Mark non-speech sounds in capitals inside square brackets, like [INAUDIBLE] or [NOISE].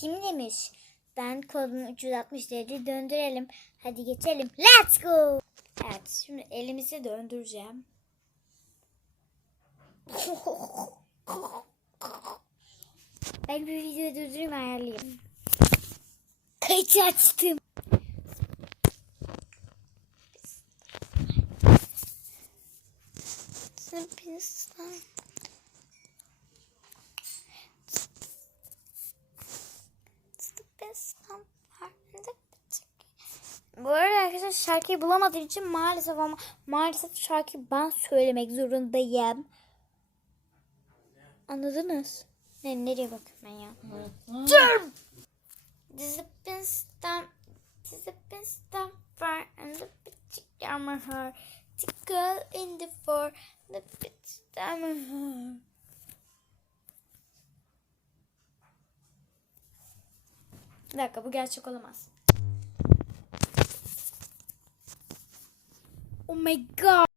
Kim demiş? Ben kodunu 360 derece döndürelim. Hadi geçelim. Let's go. Evet şimdi elimizi döndüreceğim. [LAUGHS] Ben bir video durdurayım ayarlayayım. Kayıt açtım. Sırbistan. Sırbistan. Bu arada arkadaşlar şarkıyı bulamadığım için maalesef ama maalesef şarkıyı ben söylemek zorundayım. Anladınız? Ne, nereye bakıyorum ben ya? Dur! Disappears'tan Disappears'tan far and the bitch my heart to in the four the bitch got my Bir dakika bu gerçek olamaz. Oh my god.